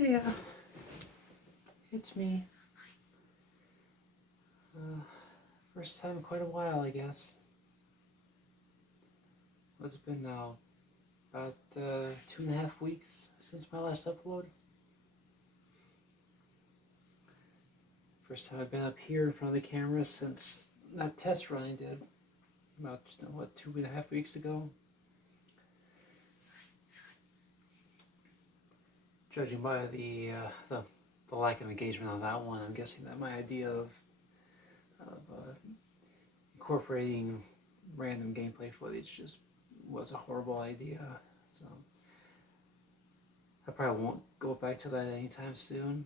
Yeah, it's me. First time in quite a while, I guess. What's it been now? About 2.5 weeks since my last upload. First time I've been up here in front of the camera since that test run I did about 2.5 weeks ago. Judging by the lack of engagement on that one, I'm guessing that my idea of incorporating random gameplay footage just was a horrible idea. So I probably won't go back to that anytime soon.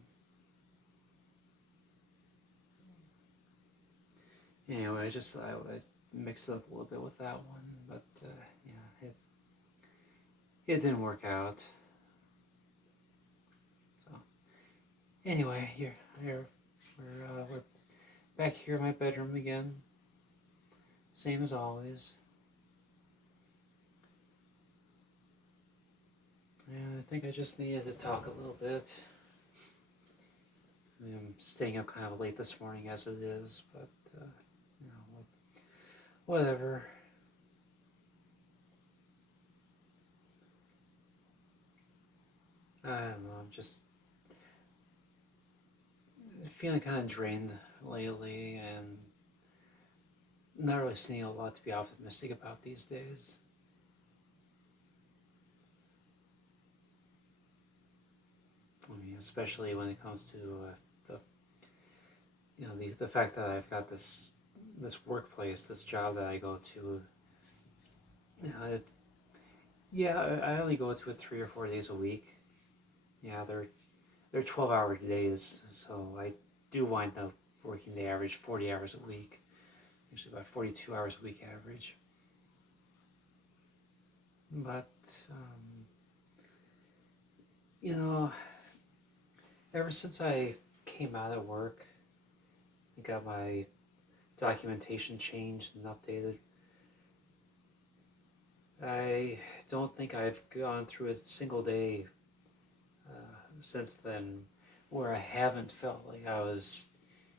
Anyway, I mixed it up a little bit with that one, but yeah, it didn't work out. So anyway, we're back here in my bedroom again, same as always. And I think I just needed to talk a little bit. I'm staying up kind of late this morning as it is, but whatever. I don't know, I'm just feeling kind of drained lately and not really seeing a lot to be optimistic about these days. I mean, especially when it comes to the fact that I've got this workplace, this job that I go to. I only go to it 3 or 4 days a week. Yeah, they're 12-hour days, so I do wind up working the average 40 hours a week, actually about 42 hours a week average. But ever since I came out of work, I got my documentation changed and updated. I don't think I've gone through a single day since then where I haven't felt like I was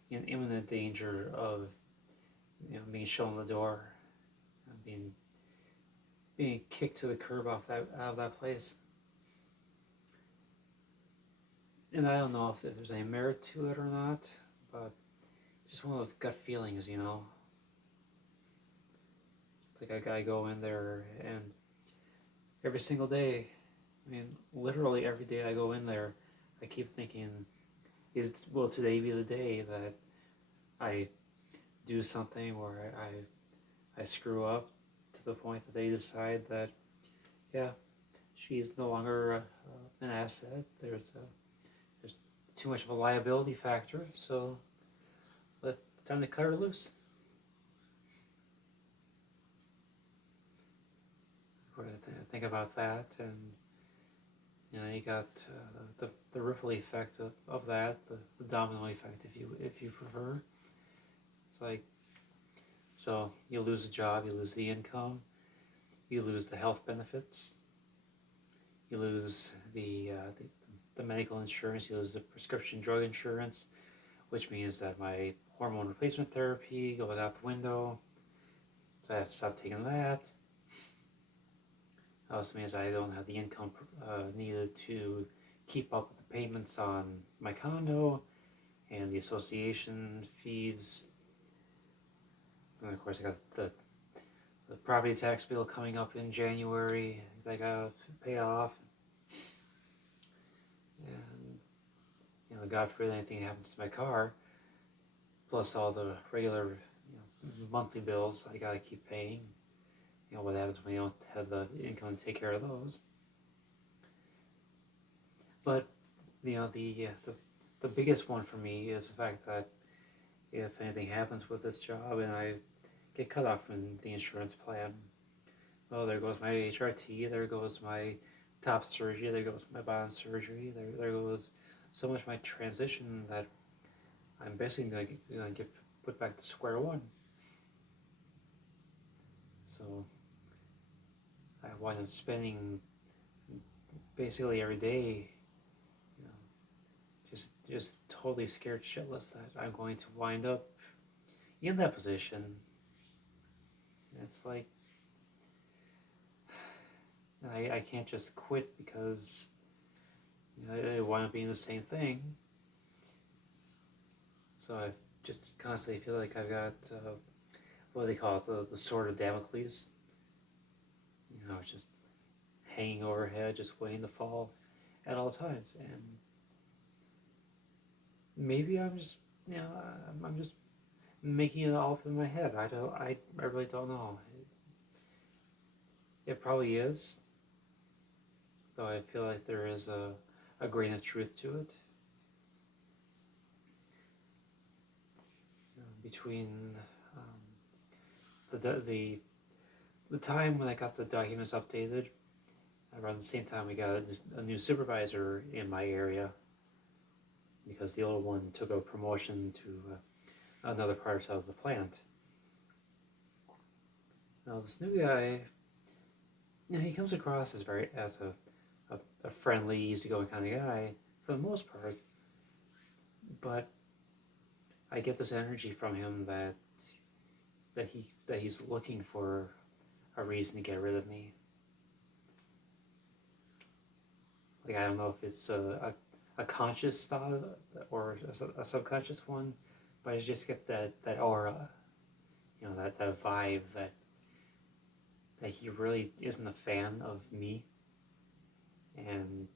in imminent danger of being shown the door, being kicked to the curb out of that place. And I don't know if there's any merit to it or not, but it's just one of those gut feelings, It's like I gotta go in there, and every single day, literally every day I go in there, I keep thinking, will today be the day that I do something where I screw up to the point that they decide that, yeah, she's no longer an asset. There's too much of a liability factor, so it's time to cut her loose. Of course, I think about that, and you got the ripple effect of that, the domino effect, if you prefer. It's like, so you lose a job, you lose the income, you lose the health benefits, you lose the medical insurance, you lose the prescription drug insurance, which means that my hormone replacement therapy goes out the window, so I have to stop taking that. It also means I don't have the income needed to keep up with the payments on my condo and the association fees. And of course I got the property tax bill coming up in January that I gotta pay off. And God forbid anything happens to my car, plus all the regular monthly bills I gotta keep paying. What happens when you don't have the income to take care of those? But the biggest one for me is the fact that if anything happens with this job and I get cut off from the insurance plan, oh, there goes my HRT, there goes my top surgery, there goes my bottom surgery, there goes so much of my transition that I'm basically going to get put back to square one. So I wind up spending basically every day just totally scared shitless that I'm going to wind up in that position. It's like I can't just quit because I want to be in the same thing. So I just constantly feel like I've got what do they call it, the sword of Damocles. Just hanging overhead, just waiting to fall at all times. And maybe I'm just I'm just making it all up in my head. I really don't know. It probably is, though I feel like there is a grain of truth to it. Between the time when I got the documents updated, around the same time we got a new supervisor in my area, because the old one took a promotion to another part of the plant. Now this new guy, he comes across as a friendly, easygoing kind of guy for the most part, but I get this energy from him that he's looking for a reason to get rid of me. Like, I don't know if it's a conscious thought or a subconscious one, but I just get that aura, that vibe that he really isn't a fan of me, and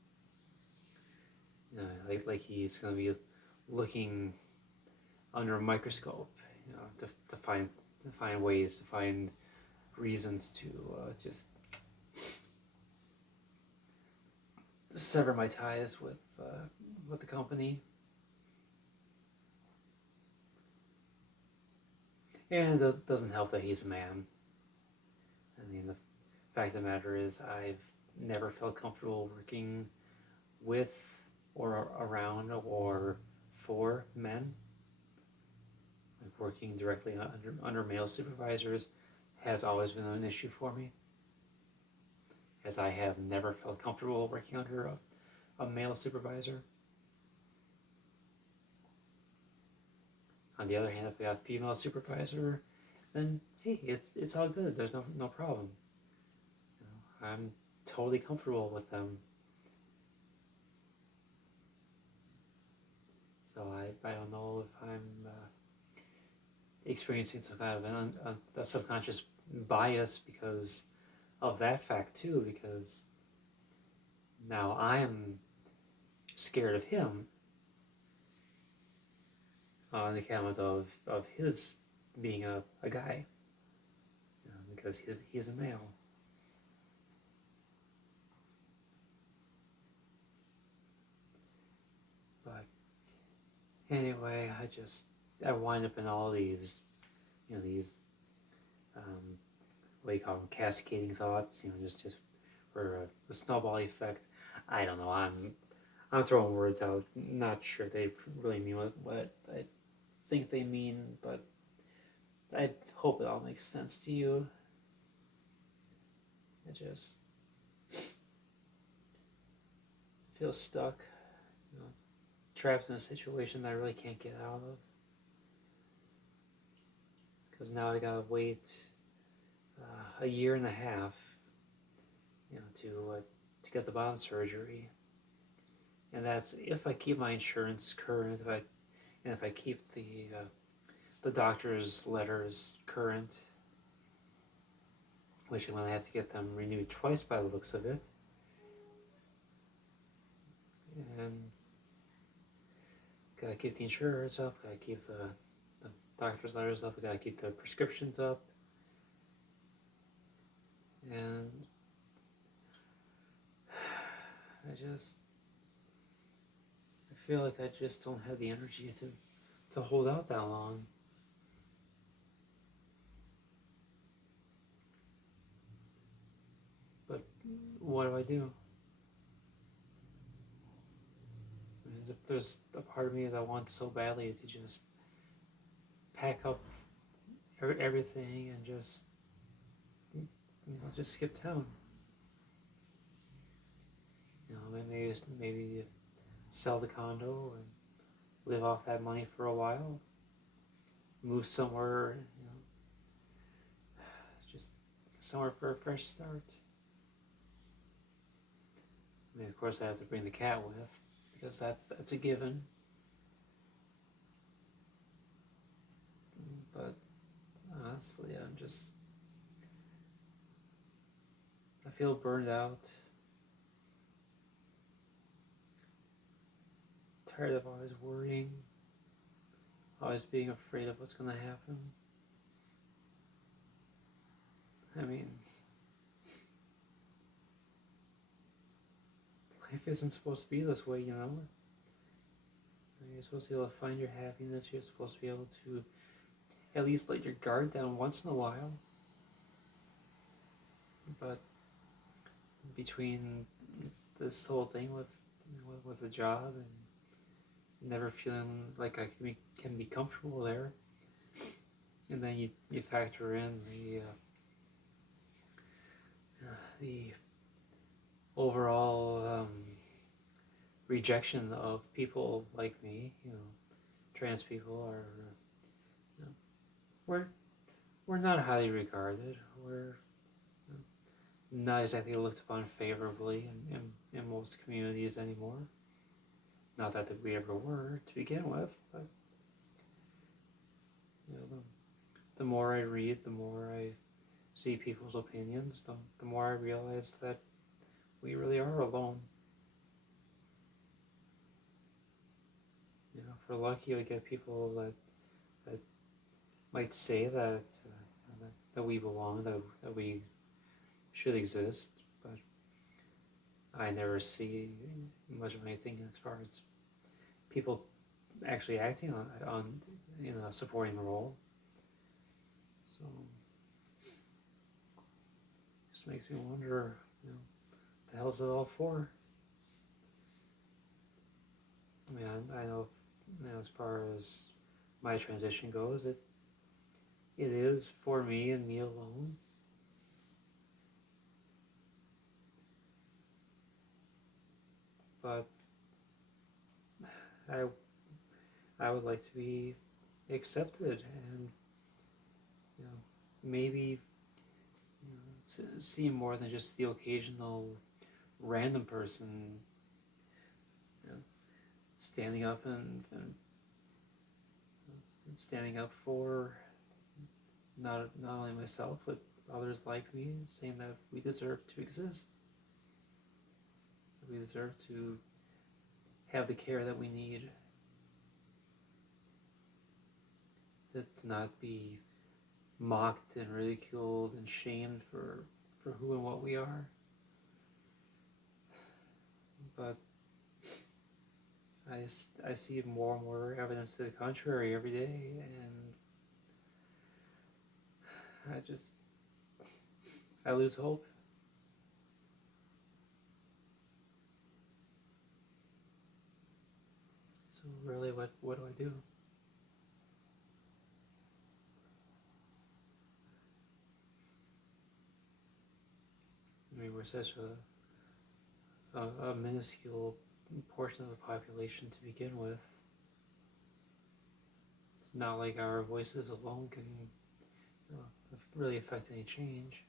like he's gonna be looking under a microscope, to find ways, to find reasons to just sever my ties with the company. And it doesn't help that he's a man. I mean, the fact of the matter is, I've never felt comfortable working with or around or for men. Like, working directly under male supervisors has always been an issue for me, as I have never felt comfortable working under a male supervisor. On the other hand, if we got a female supervisor, then hey, it's all good. There's no problem. I'm totally comfortable with them. So I don't know if I'm experiencing some kind of a subconscious bias because of that fact too, because now I'm scared of him on account of his being a guy, because he's a male. But anyway, I wind up in all these, these what do you call them, cascading thoughts, just for a snowball effect. I don't know. I'm throwing words out. Not sure they really mean what I think they mean, but I hope it all makes sense to you. I just feel stuck, trapped in a situation that I really can't get out of. Because now I gotta wait a year and a half, to get the bottom surgery, and that's if I keep my insurance current, if I keep the doctor's letters current, which I'm gonna have to get them renewed twice by the looks of it, and gotta keep the insurance up, gotta keep the doctor's letters up, gotta keep the prescriptions up, and I feel like I just don't have the energy to hold out that long. But what do I do? I mean, there's a part of me that wants so badly to just pack up everything and just skip town. Maybe sell the condo and live off that money for a while, move somewhere, just somewhere for a fresh start. I mean, of course, I have to bring the cat with because that's a given. But honestly, I feel burned out, tired of always worrying, always being afraid of what's going to happen. I mean, life isn't supposed to be this way, you know? You're supposed to be able to find your happiness. You're supposed to be able to at least let your guard down once in a while. But between this whole thing with a job and never feeling like I can be comfortable there, and then you factor in the overall rejection of people like me, trans people are, we're not highly regarded. We're not exactly looked upon favorably in most communities anymore. Not that we ever were to begin with, but the more I read, the more I see people's opinions, the more I realize that we really are alone. If we're lucky, we get people that might say that we belong, that we should exist, but I never see much of anything as far as people actually acting on in a supporting role. So just makes me wonder, what the hell's it all for? I mean, I know, as far as my transition goes, it is for me and me alone. But I would like to be accepted and maybe see more than just the occasional random person standing up and standing up for not only myself but others like me, saying that we deserve to exist, we deserve to have the care that we need, to not be mocked and ridiculed and shamed for who and what we are. But I see more and more evidence to the contrary every day, and I lose hope. So really, what do I do? I mean, we're such a minuscule portion of the population to begin with. It's not like our voices alone can really affect any change.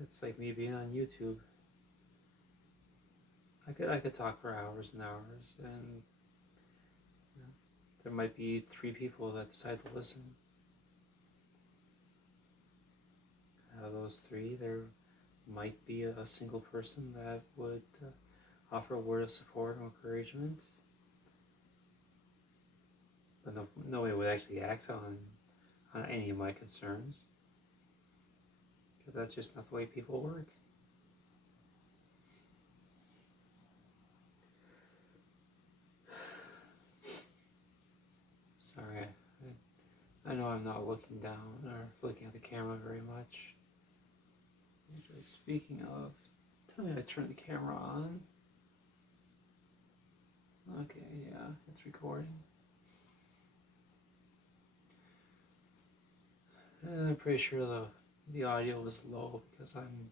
It's like me being on YouTube. I could talk for hours and hours, and there might be 3 people that decide to listen. Out of those 3, there might be a single person that would offer a word of support and encouragement, but nobody would actually act on any of my concerns, because that's just not the way people work. Sorry, I know I'm not looking down or looking at the camera very much. Actually, speaking of, tell me I turn the camera on. Okay, yeah, it's recording. And I'm pretty sure the audio was low because I'm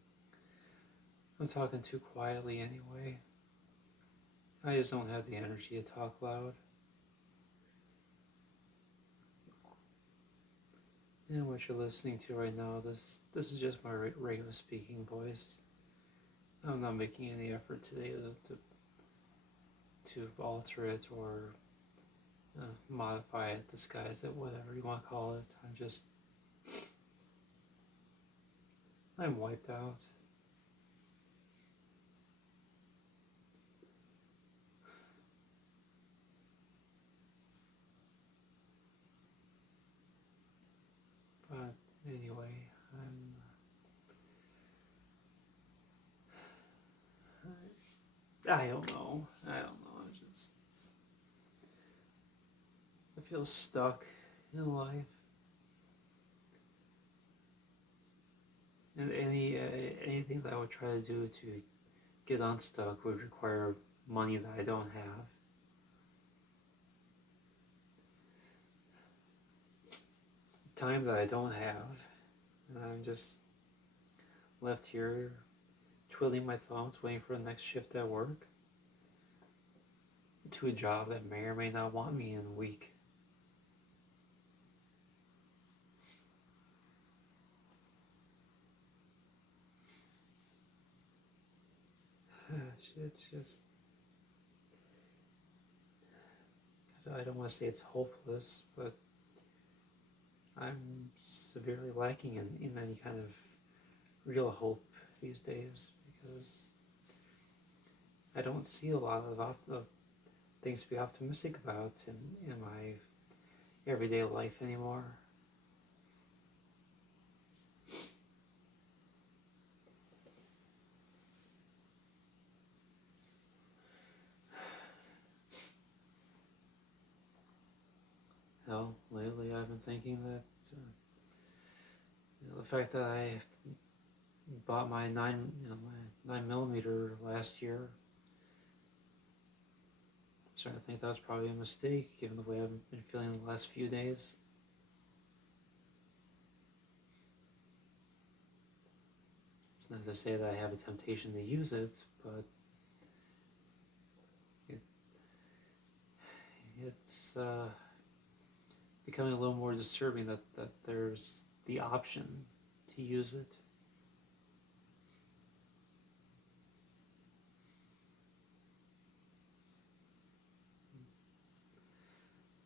I'm talking too quietly anyway. I just don't have the energy to talk loud. And what you're listening to right now, this is just my regular speaking voice. I'm not making any effort today to alter it or modify it, disguise it, whatever you want to call it. I'm wiped out. But anyway, I don't know. I feel stuck in life. And anything that I would try to do to get unstuck would require money that I don't have. Time that I don't have. And I'm just left here twiddling my thumbs, waiting for the next shift at work, to a job that may or may not want me in a week. It's just, I don't want to say it's hopeless, but I'm severely lacking in any kind of real hope these days, because I don't see a lot of things to be optimistic about in my everyday life anymore. Hell, lately I've been thinking that the fact that I bought my 9mm last year, I'm starting to think that was probably a mistake given the way I've been feeling the last few days. It's not to say that I have a temptation to use it, but it's becoming a little more disturbing that there's the option to use it.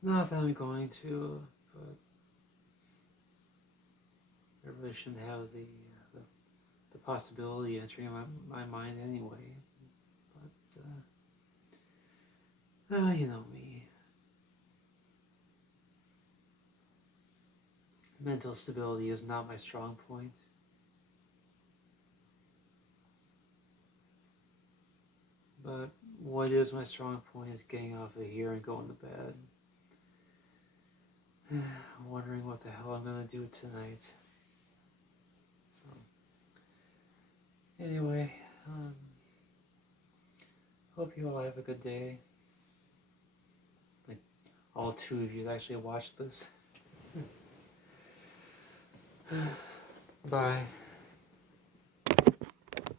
Not that I'm going to, but I really shouldn't have the possibility entering my mind anyway. But you know me. Mental stability is not my strong point. But what is my strong point is getting off of here and going to bed. I'm wondering what the hell I'm going to do tonight. So, anyway, hope you all have a good day. Like, all two of you actually watched this. Bye.